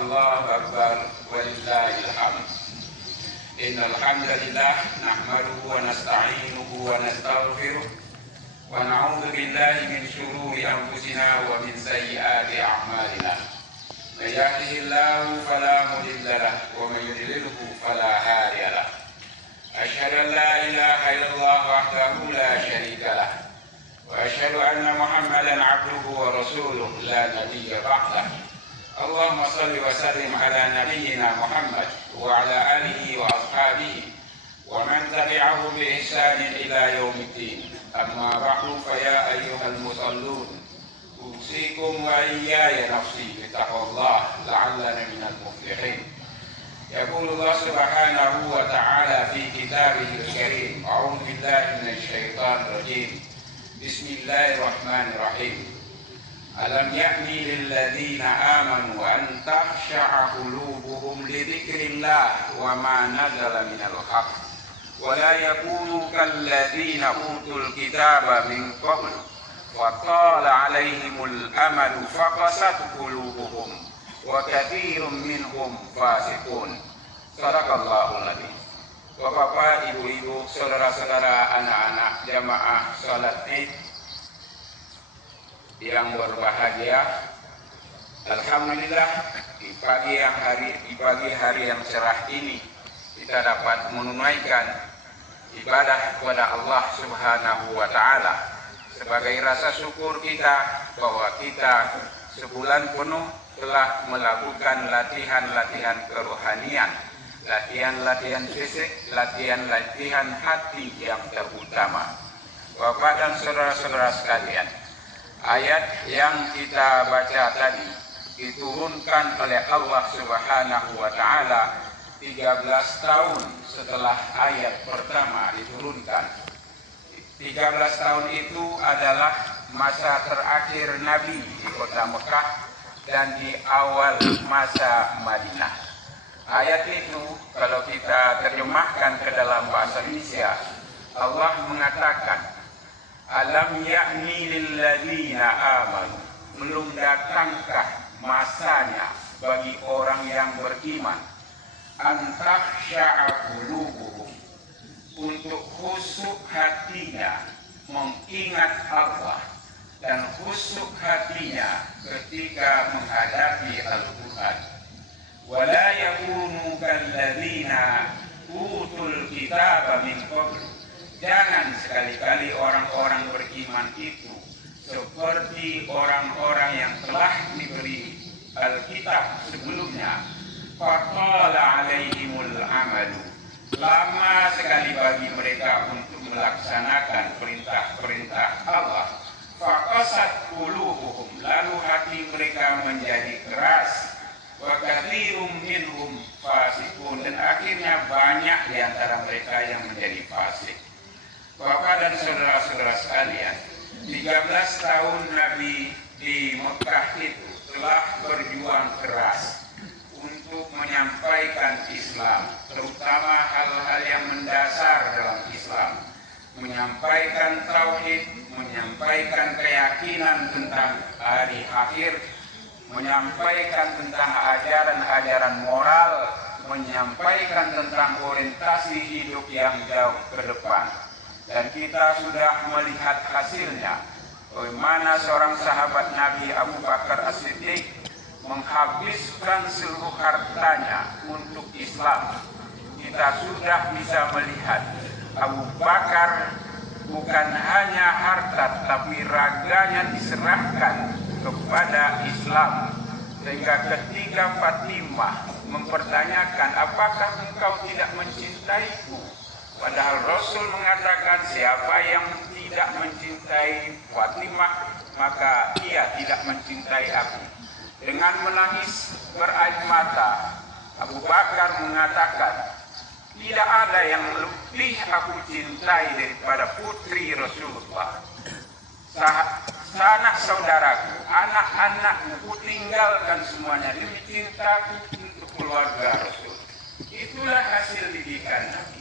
الله أكبر ولله الحمد. إن الحمد لله نحمده ونستعينه ونستغفره ونعوذ بالله من شرور أنفسنا ومن سيئات أعمالنا. من يهده الله فلا مضل له ومن يضلله فلا هادي له. أشهد أن لا إله إلا الله وحده لا شريك له وأشهد أن محمدا عبده ورسوله لا نبي بعده. اللهم صل وسلم على نبينا محمد وعلى آله وأصحابه ومن تبعهم بإحسان إلى يوم الدين. أما بعد فيا أيها المصلون أوصيكم وإياي نفسي بتقوى الله لعلنا من المفلحين. يقول الله سبحانه وتعالى في كتابه الكريم: أعوذ بالله من الشيطان الرجيم. بسم الله الرحمن الرحيم. ألم يأن للذين آمنوا أن تخشع قلوبهم لذكر الله وما نزل من الحق ولا يكونوا كالذين أوتوا الكتاب من قبل وطال عليهم الأمل فقست قلوبهم وكثير منهم فاسقون. Sadaqallahul adzim. Bapak-bapak, ibu-ibu, saudara-saudara, anak-anak jamaah salat Id yang berbahagia, alhamdulillah di pagi hari yang cerah ini kita dapat menunaikan ibadah kepada Allah Subhanahu wa taala sebagai rasa syukur kita bahwa kita sebulan penuh telah melakukan latihan-latihan kerohanian, latihan-latihan fisik, latihan-latihan hati yang terutama. Bapak dan saudara-saudara sekalian, ayat yang kita baca tadi diturunkan oleh Allah Subhanahu wa taala 13 tahun setelah ayat pertama diturunkan. 13 tahun itu adalah masa terakhir Nabi di kota Mekah dan di awal masa Madinah. Ayat itu kalau kita terjemahkan ke dalam bahasa Indonesia, Allah mengatakan, Alam ya'ni lilladzina amanu, belum datangkah masanya bagi orang yang beriman, antakhsha'a qulubuhum, untuk khusyuk hatinya mengingat Allah dan khusyuk hatinya ketika menghadapi Al-Quran. Wala yakunu kalladzina utul kitaba min qabl, jangan sekali-kali orang-orang beriman itu seperti orang-orang yang telah diberi Alkitab sebelumnya. Faqala alaihimul amalu, lama sekali bagi mereka untuk melaksanakan perintah-perintah Allah. Faqasat qulubuhum, lalu hati mereka menjadi keras. Wa katsirum minhum fasiqun, dan akhirnya banyak di antara mereka yang menjadi fasik. Bapak dan saudara-saudara sekalian, 13 tahun Nabi di Mekah itu telah berjuang keras untuk menyampaikan Islam, terutama hal-hal yang mendasar dalam Islam, menyampaikan tauhid, menyampaikan keyakinan tentang hari akhir, menyampaikan tentang ajaran-ajaran moral, menyampaikan tentang orientasi hidup yang jauh ke depan. Dan kita sudah melihat hasilnya, bagaimana seorang sahabat Nabi Abu Bakar As-Siddiq menghabiskan seluruh hartanya untuk Islam. Kita sudah bisa melihat Abu Bakar bukan hanya harta, tapi raganya diserahkan kepada Islam. Sehingga ketika Fatimah mempertanyakan, apakah engkau tidak mencintaiku? Padahal Rasul mengatakan, siapa yang tidak mencintai Fatimah, maka ia tidak mencintai aku. Dengan menangis berair mata, Abu Bakar mengatakan, tidak ada yang lebih aku cintai daripada putri Rasulullah. Sanak saudaraku, anak-anakku, ku tinggalkan semuanya demi cintaku untuk keluarga Rasul. Itulah hasil didikan Nabi.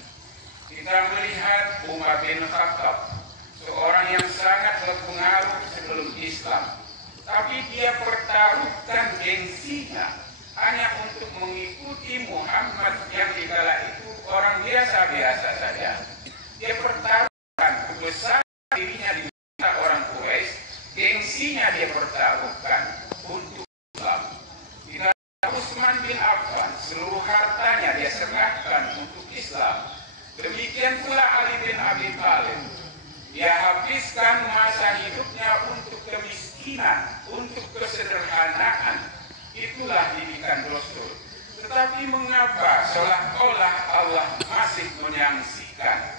Kita melihat Umar bin Khattab, seorang yang sangat berpengaruh sebelum Islam, tapi dia pertaruhkan gengsinya mengikuti Muhammad yang dikala itu orang biasa-biasa saja. Dia pertaruhkan kebesaran dirinya di mata orang Quraisy, gengsinya dia pertaruhkan untuk Islam. Dikala Utsman bin Affan, seluruh hartanya dia serahkan untuk Islam. Demikian pula Ali bin Abi Thalib, dia habiskan masa hidupnya untuk kemiskinan, untuk kesederhanaan. Itulah didikan Rasul. Tetapi mengapa seolah-olah Allah masih menyaksikan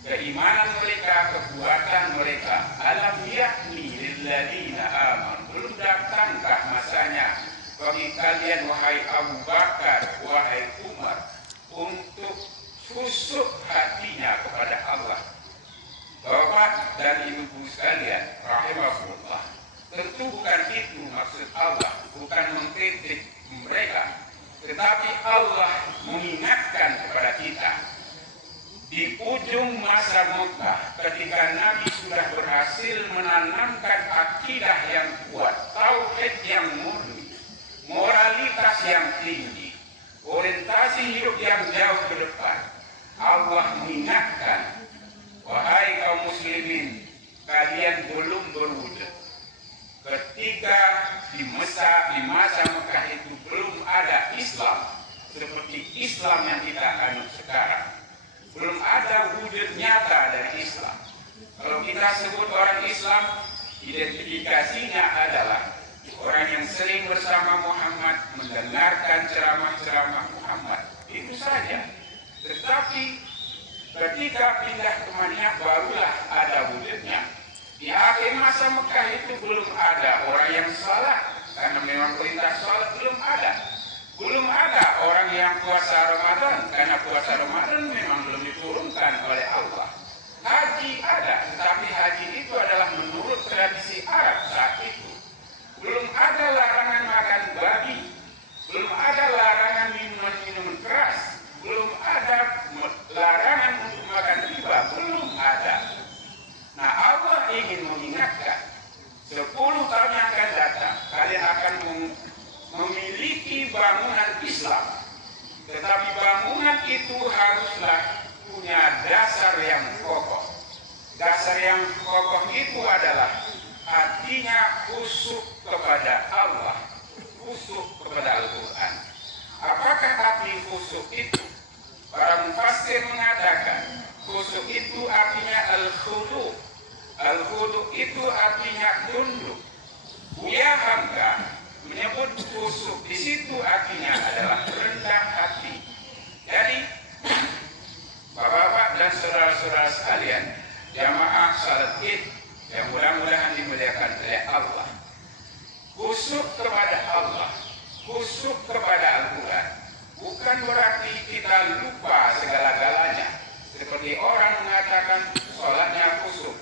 keimanan mereka, kekuatan mereka? Alam yakni lilladzina amanu, belum datangkah masanya bagi kalian wahai Abu Bakar, wahai Umar, untuk khusyuk hatinya kepada Allah? Bapak dan ibu sekalian rahimahullah, tentu bukan itu maksud Allah, bukan mengkritik mereka, tetapi Allah mengingatkan kepada kita di ujung masa Mekah, ketika Nabi sudah berhasil menanamkan akidah yang kuat, tauhid yang murni, moralitas yang tinggi, orientasi hidup yang jauh ke depan. Allah mengingatkan, wahai kaum muslimin, kalian belum berwujud. Ketika di masa Mekah itu belum ada Islam seperti Islam yang kita anut sekarang. Belum ada wujud nyata dari Islam. Kalau kita sebut orang Islam, identifikasinya adalah orang yang sering bersama Muhammad, mendengarkan ceramah-ceramah Muhammad. Itu saja. Tetapi ketika pindah ke Madinah barulah ada wujudnya. Di akhir masa Mekah itu belum ada orang yang salat, karena memang perintah salat belum ada. Belum ada orang yang puasa Ramadan, karena puasa Ramadan memang belum diturunkan oleh Allah. Haji ada, tetapi haji itu adalah menurut tradisi Arab saat itu. Belum ada larangan makan babi, belum ada larangan minuman keras, belum ada larangan untuk makan riba, belum ada. Nah, Allah ingin mengingatkan 10 tahun yang akan datang kalian akan memiliki bangunan Islam, tetapi bangunan itu haruslah punya dasar yang kokoh. Dasar yang kokoh itu adalah hatinya khusyuk kepada Allah, khusyuk kepada Al-Quran. Apakah hati khusyuk itu? Para mufassir mengatakan khusyuk itu artinya al-khudu. Al-khudu itu artinya tunduk. Buya Hamka menyebut khusyuk di situ artinya adalah rendah hati. Jadi Bapak-bapak dan saudara-saudara sekalian, jamaah salat Id yang mudah-mudahan dimuliakan oleh Allah, khusyuk kepada Allah, khusyuk kepada Al-Quran, bukan berarti kita lupa segala-galanya. Seperti orang mengatakan sholatnya khusyuk,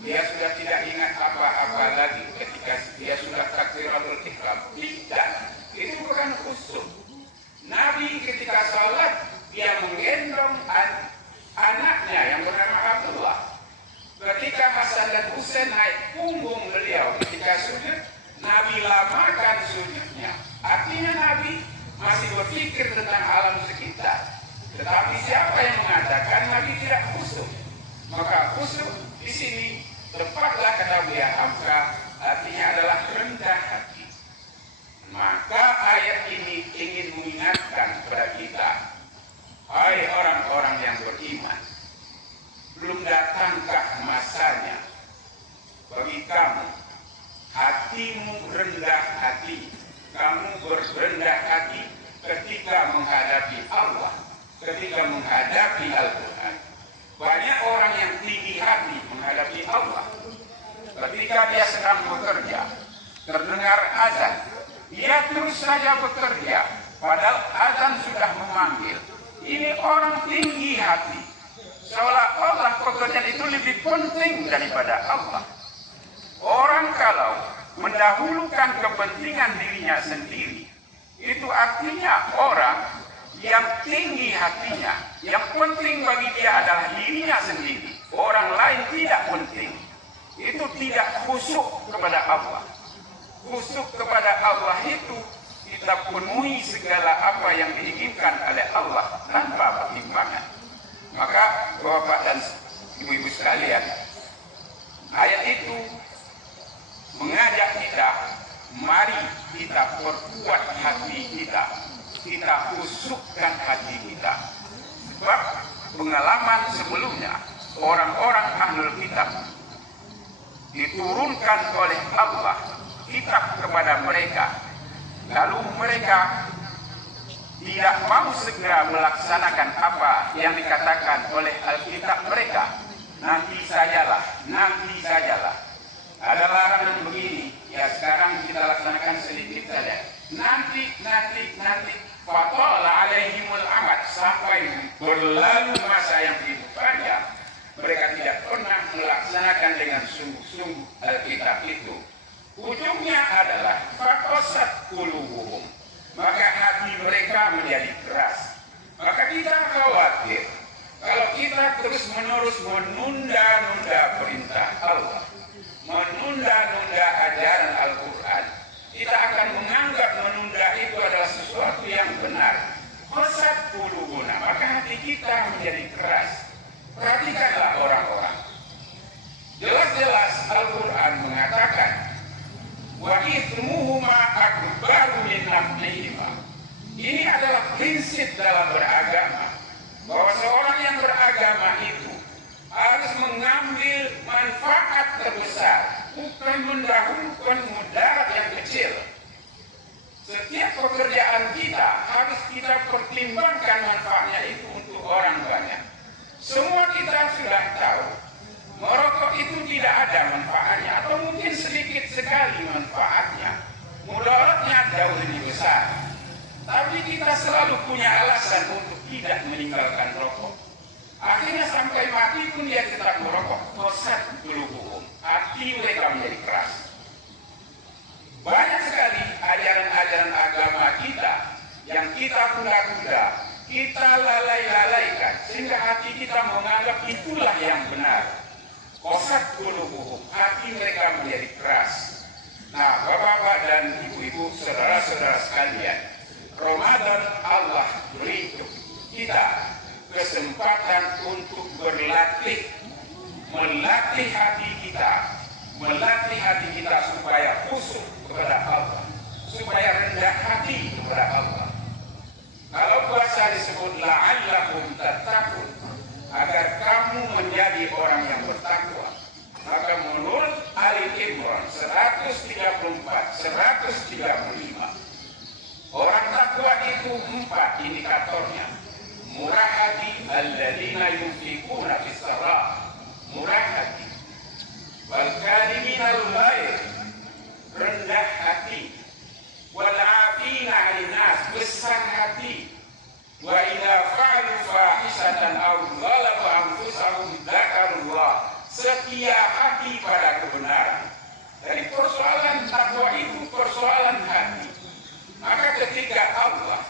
dia sudah tidak ingat apa-apa lagi ketika dia sudah takbiratul ihram. Tidak, itu bukan khusyuk. Nabi ketika sholat, dia menggendong anaknya yang bernama Abdullah. Ketika Hasan dan Husain naik punggung beliau ketika sujud, Nabi lamakan sujudnya. Artinya Nabi masih berpikir tentang alam sekitar. Tetapi siapa yang mengatakan Nabi tidak khusyuk? Maka khusyuk di sini tepatlah kata Buya Hamka, artinya adalah rendah hati. Maka ayat ini ingin mengingatkan kepada kita, hai orang-orang yang beriman, belum datangkah masanya bagi kamu hatimu rendah hati, kamu berendah hati ketika menghadapi Allah, ketika menghadapi Al-Quran. Banyak orang yang tinggi hati menghadapi Allah. Ketika dia sedang bekerja, terdengar azan, dia terus saja bekerja, padahal azan sudah memanggil. Ini orang tinggi hati, seolah-olah pekerjaan itu lebih penting daripada Allah. Orang kalau mendahulukan kepentingan dirinya sendiri, itu artinya orang yang tinggi hatinya, yang penting bagi dia adalah dirinya sendiri, orang lain tidak penting. Itu tidak khusyuk kepada Allah. Khusyuk kepada Allah itu kita kita penuhi segala apa yang diinginkan oleh Allah tanpa pertimbangan. Maka Bapak dan Ibu-ibu sekalian, ayat itu mengajak kita, mari kita perkuat hati kita khusyukkan hati kita. Sebab pengalaman sebelumnya, orang-orang ahlul kitab diturunkan oleh Allah kitab kepada mereka, lalu mereka tidak mau segera melaksanakan apa yang dikatakan oleh Alkitab mereka. Nanti sajalah. Ada larangan begini, ya sekarang kita laksanakan sedikit saja. Nanti. Fatala alaihimul amad, sampai berlalu masa yang begitu panjang. Mereka tidak pernah melaksanakan dengan sungguh-sungguh Alkitab itu. Ujungnya adalah faqasat qulubuhum, maka hati mereka menjadi keras. Maka kita khawatir kalau kita terus-menerus menunda-nunda perintah Allah, menunda-nunda ajaran Al-Quran, kita akan menganggap menunda itu adalah sesuatu yang benar. Qasat qulubuna, maka hati kita menjadi keras. Perhatikanlah orang-orang. Jelas-jelas Al-Quran mengatakan, wa ithmuhuma akbaru min naf'ihima. Ini adalah prinsip dalam beragama, bahwa seorang yang beragama itu harus mengambil manfaat terbesar, bukan mendahulukan mudarat yang kecil. Setiap pekerjaan kita harus kita pertimbangkan manfaatnya itu untuk orang banyak. Semua kita sudah tahu, merokok itu tidak ada manfaatnya, atau mungkin sedikit sekali manfaatnya. Mudaratnya jauh lebih besar. Tapi kita selalu punya alasan untuk tidak meninggalkan rokok. Akhirnya sampai mati pun dia tetap merokok. Qasat qulubuhum, hati mereka menjadi keras. Banyak sekali ajaran-ajaran agama kita yang kita tunda-tunda, kita lalai-lalaikan, sehingga hati kita menganggap itulah yang benar. Qasat qulubuhum, hati mereka menjadi keras. Nah, bapak-bapak dan ibu-ibu, saudara-saudara sekalian, Ramadan Allah beri kita kesempatan untuk berlatih, melatih hati kita supaya khusyuk kepada Allah, supaya rendah hati kepada Allah. Kalau puasa disebut la'allakum tattaqun, agar kamu menjadi orang yang bertakwa. Maka menurut Ali Imran 134, 135, orang takwa itu 4 indikatornya. Murah hati, alladzina yunfiquna fis sarra, murah hati. Wal kaliminal ghair, rendah hati. Wal afina 'anil nas, besar hati. Wa idza fa'alu fahishatan aw dzalamu anfusahum dzakarullah, setia hati pada kebenaran. Jadi persoalan takwa itu persoalan hati. Maka ketika Allah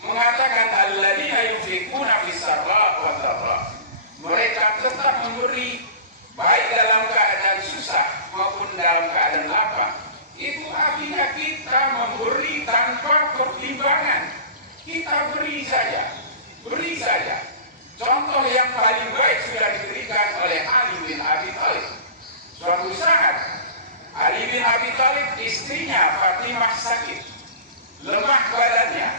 mengatakan alladzina yunfiquna fis sarra wa dharra, mereka tetap memberi baik dalam keadaan susah maupun dalam keadaan lapang. Itu artinya kita memberi tanpa pertimbangan. Kita beri saja. Contoh yang paling baik sudah diberikan oleh Ali bin Abi Thalib. Suatu saat Ali bin Abi Thalib, istrinya Fatimah sakit, lemah badannya.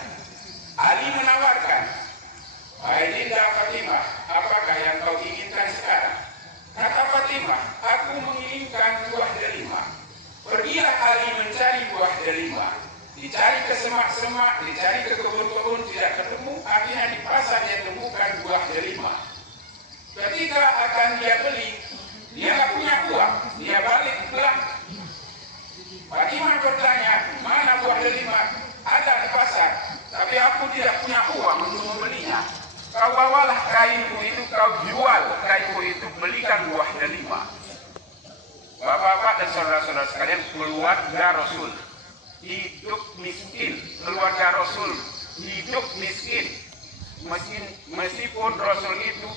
Ali menawarkan, "Wahai Dinda Fatimah, apakah yang kau inginkan sekarang?" Kata Fatimah, "Aku menginginkan buah delima." Pergilah Ali mencari buah delima. Dicari ke semak-semak, dicari ke kebun-kebun, tidak ketemu. Akhirnya di pasar dia temukan buah delima. Ketika akan dia beli, dia nggak punya uang. Dia balik pulang. Fatimah bertanya, "Mana buah delima?" "Ada di pasar, tapi aku tidak punya uang untuk membelinya." "Kau bawalah kainku itu, kau jual kainku itu, belikan buah delima." Bapak-bapak dan saudara-saudara sekalian, keluarga Rasul hidup miskin, keluarga Rasul hidup miskin, meskipun Rasul itu